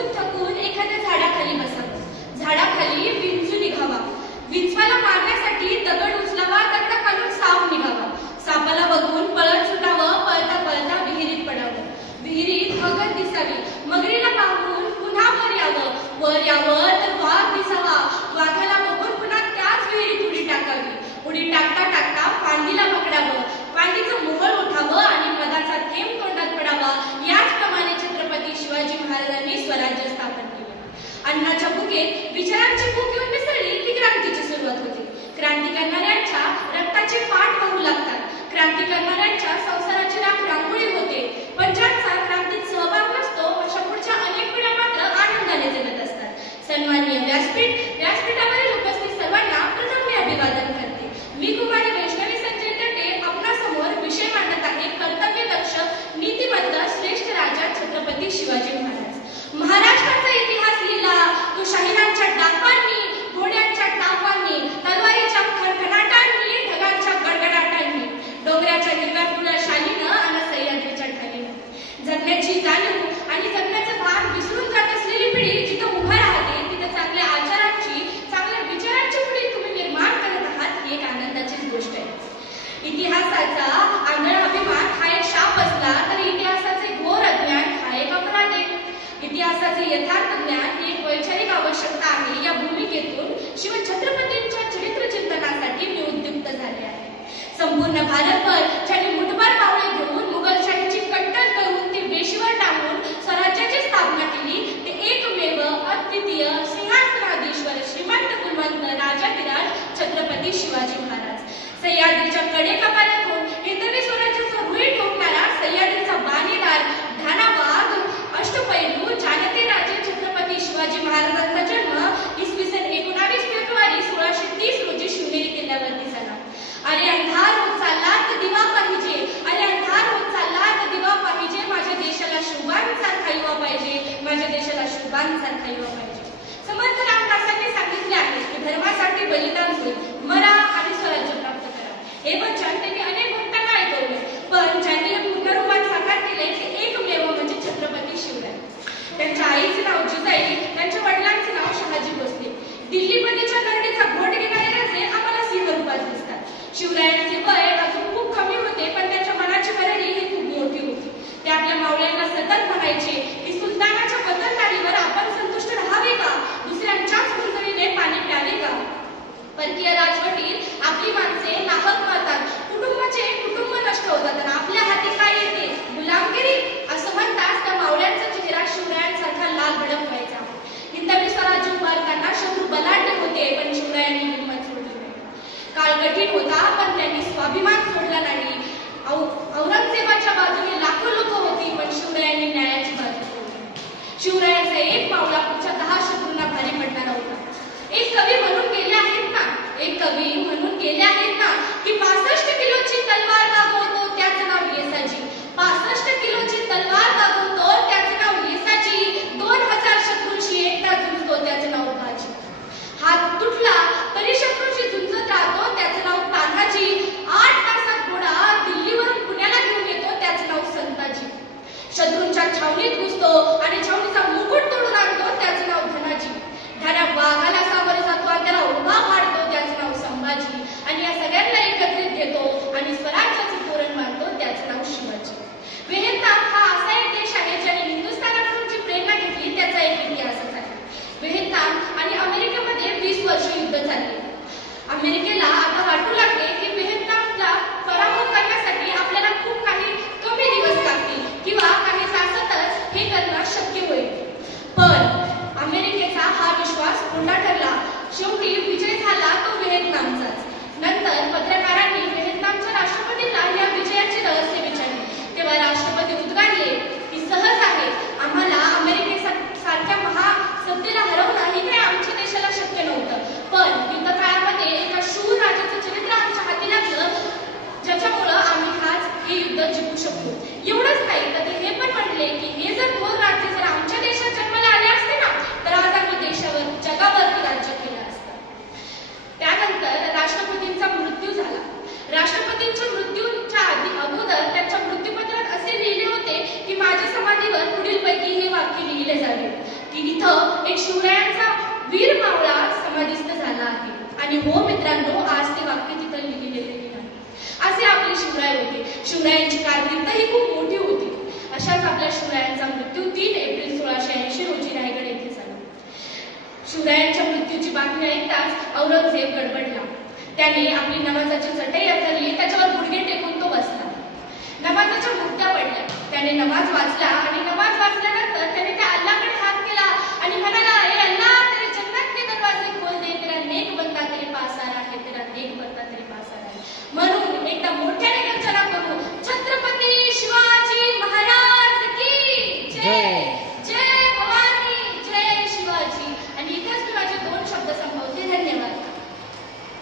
थकून थकून एखाद्या झाडाखाली बसावं. झाडाखाली विंचू निघावा. विंचवाला मारण्यासाठी दगड उचलावा दगडाखालून साप निघावा. सापाला बघून पळत सुटावं पळता पळता विहिरीत पडावं. विहिरीत मगर दिसावी. मगरीला पाहून पुन्हा वर यावं. वर यावं तर वाघ दिसावा. वाघाला बघून पुन्हा त्याच विहिरीत उडी टाकावी. उडी टाकता टाकता फांदीला पकडावं. फांदीचं झुकेत विचारांची मिसळली की क्रांतीची सुरुवात होते. क्रांती करणाऱ्यांच्या रक्ताचे पाठ पाहू लागतात. क्रांती करणाऱ्यांच्या संसाराची राख रांगोळी होते. पण ज्यांचा क्रांतीत सहभाग नसतो अशा पुढच्या अनेक पिढ्या मात्र आनंदाने जगत असतात. सन्माननीय व्यासपीठ संपूर्ण भारतभर ज्यांनी मुठभर पावले घेऊन मुघलशाहीची कट्टर ती वेशीवर टाकून स्वराज्याची स्थापना केली ते एकमेव अद्वितीय सिंहासनाधीश्वर श्रीमंत कुलवंत राजाधिराज छत्रपती शिवाजी महाराज. सह्याद्रीच्या कडेकपाल्यातून हिंदवी स्वराज्याचा रुई ठोकणारा सह्याद्रीचा बानेदार धनावाद अष्टपैलू जानते बाणसारखा युवा पाहिजे. समर्थ रामदासांनी सांगितले आहे की धर्मासाठी बलिदान होईल. मरा आणि स्वराज्य प्राप्त करा. हे वचन त्यांनी अनेक भक्तांना ऐकवले. पण ज्यांनी पूर्ण रूपात साकार केले ते एकमेव म्हणजे छत्रपती शिवराय. त्यांच्या आईचे नाव जिजाई त्यांच्या वडिलांचे नाव शहाजी भोसले. दिल्ली बनीच्या घडणीचा घोट घेणारे आम्हाला सिंह रूपात दिसतात. शिवरायांचे कठीण होता पण त्यांनी स्वाभिमान सोडला नाही. औरंगजेबाच्या बाजूने लाखो लोक शिवरायांची कारकीर्द ही खूप मोठी होती. अशाच आपल्या शिवरायांचा मृत्यू तीन एप्रिल सोळाशे ऐंशी रोजी रायगड येथे झाला. शिवरायांच्या मृत्यूची बातमी ऐकताच औरंगजेब गडबडला. त्याने आपली नमाजाची चटई अथरली त्याच्यावर गुडघे टेकून तो बसला. नमाजाच्या मूर्त्या पडल्या. त्याने नमाज वाचला आणि नमाज वाचल्यानंतर